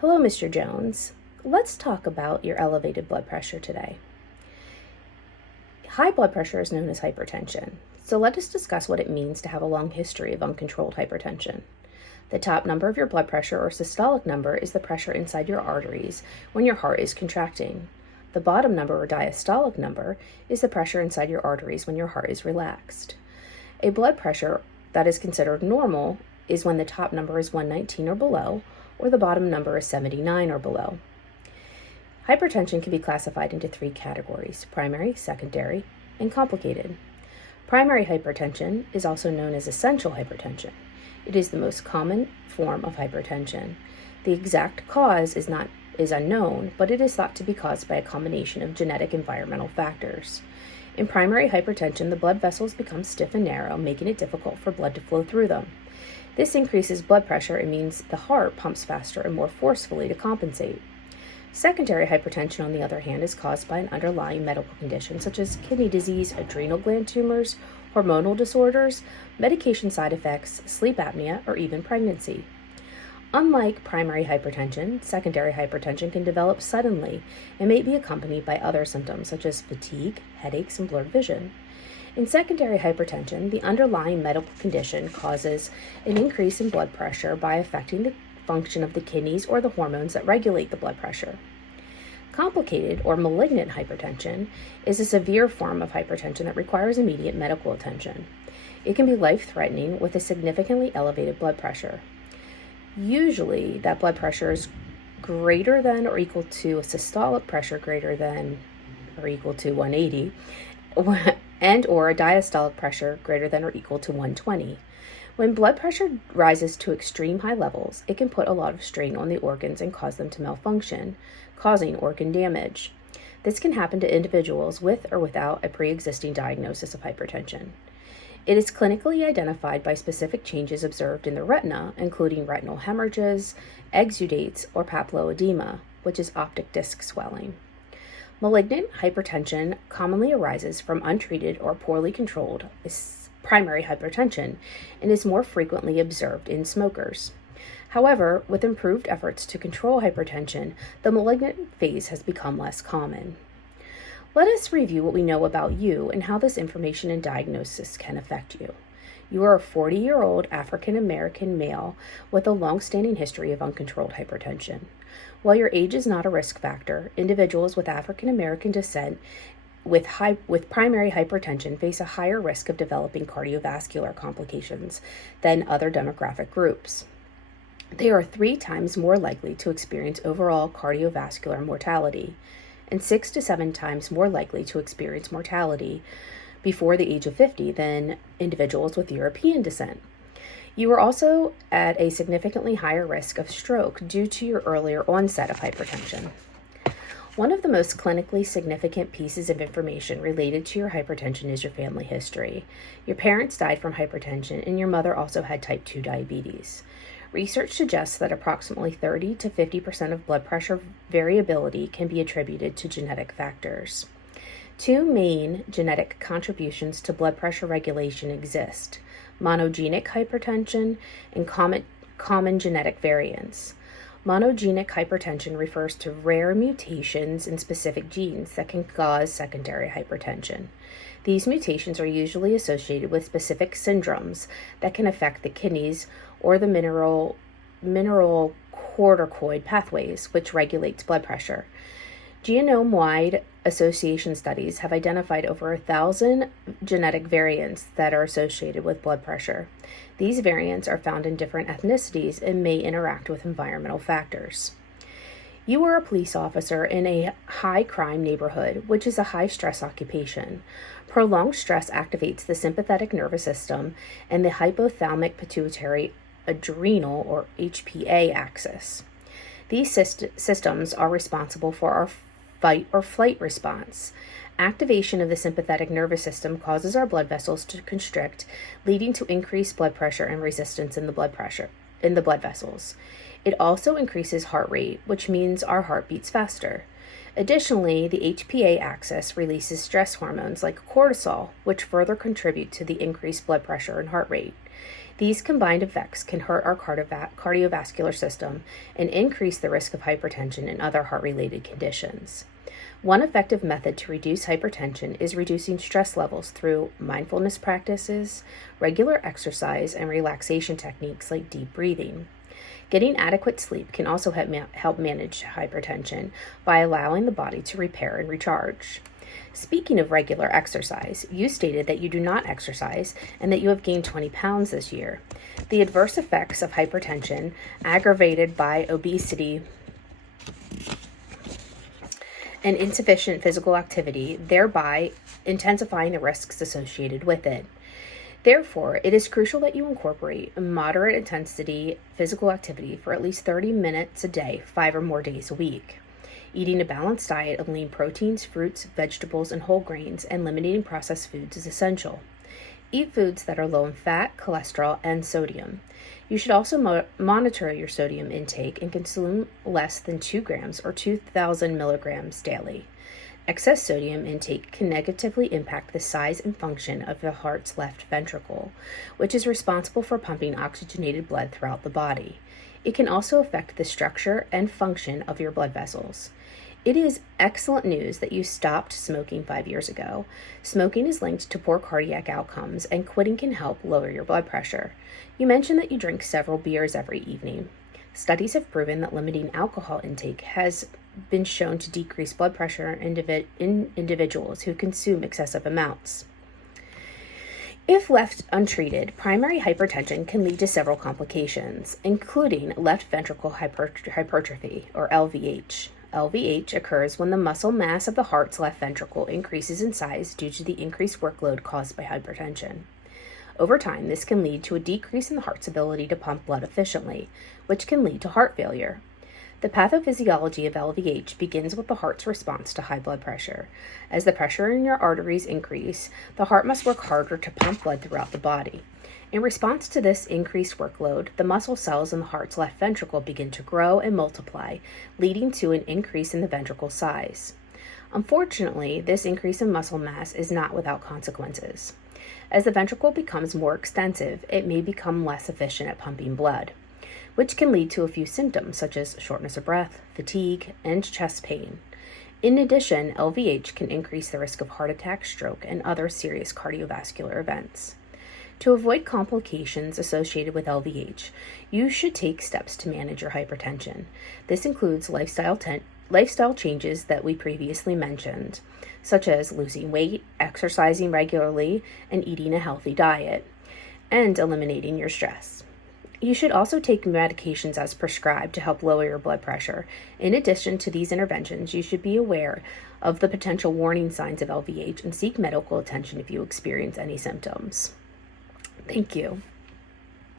Hello, Mr. Jones. Let's talk about your elevated blood pressure today. High blood pressure is known as hypertension, so let us discuss what it means to have a long history of uncontrolled hypertension. The top number of your blood pressure or systolic number is the pressure inside your arteries when your heart is contracting. The bottom number or diastolic number is the pressure inside your arteries when your heart is relaxed. A blood pressure that is considered normal is when the top number is 119 or below, or the bottom number is 79 or below. Hypertension can be classified into three categories: primary, secondary, and complicated. Primary hypertension is also known as essential hypertension. It is the most common form of hypertension. The exact cause is unknown, but it is thought to be caused by a combination of genetic and environmental factors. In primary hypertension, the blood vessels become stiff and narrow, making it difficult for blood to flow through them. This increases blood pressure and means the heart pumps faster and more forcefully to compensate. Secondary hypertension, on the other hand, is caused by an underlying medical condition such as kidney disease, adrenal gland tumors, hormonal disorders, medication side effects, sleep apnea, or even pregnancy. Unlike primary hypertension, secondary hypertension can develop suddenly and may be accompanied by other symptoms such as fatigue, headaches, and blurred vision. In secondary hypertension, the underlying medical condition causes an increase in blood pressure by affecting the function of the kidneys or the hormones that regulate the blood pressure. Complicated or malignant hypertension is a severe form of hypertension that requires immediate medical attention. It can be life-threatening with a significantly elevated blood pressure. Usually, that blood pressure is greater than or equal to a systolic pressure greater than or equal to 180, and or a diastolic pressure greater than or equal to 120. When blood pressure rises to extreme high levels, it can put a lot of strain on the organs and cause them to malfunction, causing organ damage. This can happen to individuals with or without a pre-existing diagnosis of hypertension. It is clinically identified by specific changes observed in the retina, including retinal hemorrhages, exudates, or papilloedema, which is optic disc swelling. Malignant hypertension commonly arises from untreated or poorly controlled primary hypertension and is more frequently observed in smokers. However, with improved efforts to control hypertension, the malignant phase has become less common. Let us review what we know about you and how this information and diagnosis can affect you. You are a 40-year-old African American male with a long-standing history of uncontrolled hypertension. While your age is not a risk factor, individuals with African American descent with primary hypertension face a higher risk of developing cardiovascular complications than other demographic groups. They are 3 times more likely to experience overall cardiovascular mortality and 6 to 7 times more likely to experience mortality before the age of 50 than individuals with European descent. You are also at a significantly higher risk of stroke due to your earlier onset of hypertension. One of the most clinically significant pieces of information related to your hypertension is your family history. Your parents died from hypertension, and your mother also had type 2 diabetes. Research suggests that approximately 30 to 50% of blood pressure variability can be attributed to genetic factors. 2 main genetic contributions to blood pressure regulation exist: monogenic hypertension and common genetic variants. Monogenic hypertension refers to rare mutations in specific genes that can cause secondary hypertension. These mutations are usually associated with specific syndromes that can affect the kidneys or the mineralocorticoid pathways, which regulates blood pressure. Genome-wide association studies have identified over 1,000 genetic variants that are associated with blood pressure. These variants are found in different ethnicities and may interact with environmental factors. You are a police officer in a high-crime neighborhood, which is a high-stress occupation. Prolonged stress activates the sympathetic nervous system and the hypothalamic pituitary adrenal, or HPA, axis. These systems are responsible for our fight or flight response. Activation of the sympathetic nervous system causes our blood vessels to constrict, leading to increased blood pressure and resistance in the blood vessels. It also increases heart rate, which means our heart beats faster. Additionally, the HPA axis releases stress hormones like cortisol, which further contribute to the increased blood pressure and heart rate. These combined effects can hurt our cardiovascular system and increase the risk of hypertension and other heart-related conditions. One effective method to reduce hypertension is reducing stress levels through mindfulness practices, regular exercise, and relaxation techniques like deep breathing. Getting adequate sleep can also help manage hypertension by allowing the body to repair and recharge. Speaking of regular exercise, you stated that you do not exercise and that you have gained 20 pounds this year. The adverse effects of hypertension, aggravated by obesity and insufficient physical activity, thereby intensifying the risks associated with it. Therefore, it is crucial that you incorporate moderate intensity physical activity for at least 30 minutes a day, 5 or more days a week. Eating a balanced diet of lean proteins, fruits, vegetables, and whole grains, and limiting processed foods is essential. Eat foods that are low in fat, cholesterol, and sodium. You should also monitor your sodium intake and consume less than 2 grams or 2,000 milligrams daily. Excess sodium intake can negatively impact the size and function of the heart's left ventricle, which is responsible for pumping oxygenated blood throughout the body. It can also affect the structure and function of your blood vessels. It is excellent news that you stopped smoking 5 years ago. Smoking is linked to poor cardiac outcomes, and quitting can help lower your blood pressure. You mentioned that you drink several beers every evening. Studies have proven that limiting alcohol intake has been shown to decrease blood pressure in individuals who consume excessive amounts. If left untreated, primary hypertension can lead to several complications, including left ventricle hypertrophy, or LVH. LVH occurs when the muscle mass of the heart's left ventricle increases in size due to the increased workload caused by hypertension. Over time, this can lead to a decrease in the heart's ability to pump blood efficiently, which can lead to heart failure. The pathophysiology of LVH begins with the heart's response to high blood pressure. As the pressure in your arteries increase, the heart must work harder to pump blood throughout the body. In response to this increased workload, the muscle cells in the heart's left ventricle begin to grow and multiply, leading to an increase in the ventricle size. Unfortunately, this increase in muscle mass is not without consequences. As the ventricle becomes more extensive, it may become less efficient at pumping blood, which can lead to a few symptoms such as shortness of breath, fatigue, and chest pain. In addition, LVH can increase the risk of heart attack, stroke, and other serious cardiovascular events. To avoid complications associated with LVH, you should take steps to manage your hypertension. This includes lifestyle changes that we previously mentioned, such as losing weight, exercising regularly, and eating a healthy diet, and eliminating your stress. You should also take medications as prescribed to help lower your blood pressure. In addition to these interventions, you should be aware of the potential warning signs of LVH and seek medical attention if you experience any symptoms. Thank you.